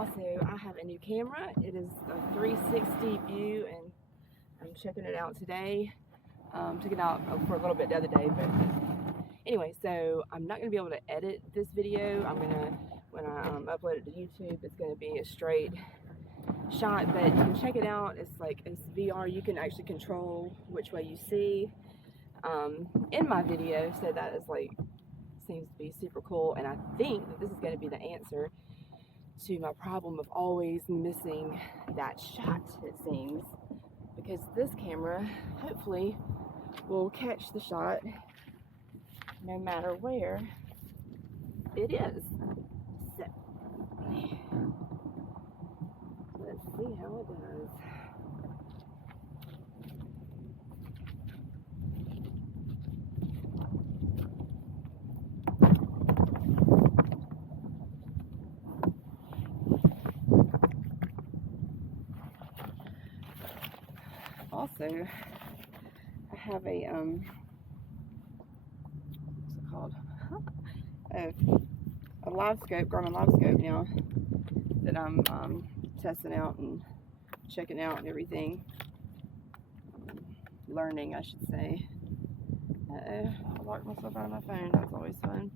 Also, I have a new camera. It is a 360 view, and I'm checking it out today. Took it out for a little bit the other day, but anyway, so I'm not going to be able to edit this video. When I upload it to YouTube, it's going to be a straight shot, but you can check it out. It's VR. You can actually control which way you see in my video, so that is seems to be super cool. And I think that this is going to be the answer to my problem of always missing that shot, it seems, because this camera hopefully will catch the shot no matter where it is. So let's see how it does. Also, I have a what's it called? A live scope, Garmin live scope now that I'm testing out and checking out and everything. Learning, I should say. I locked myself out of my phone. That's always fun.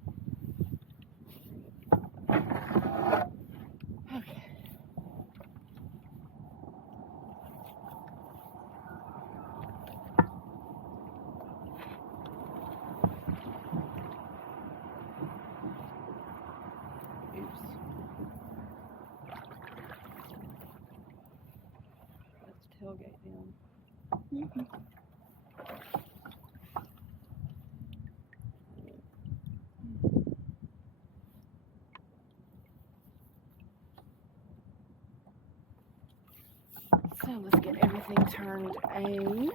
Okay. Oops. Let's tailgate down. So let's get everything turned on.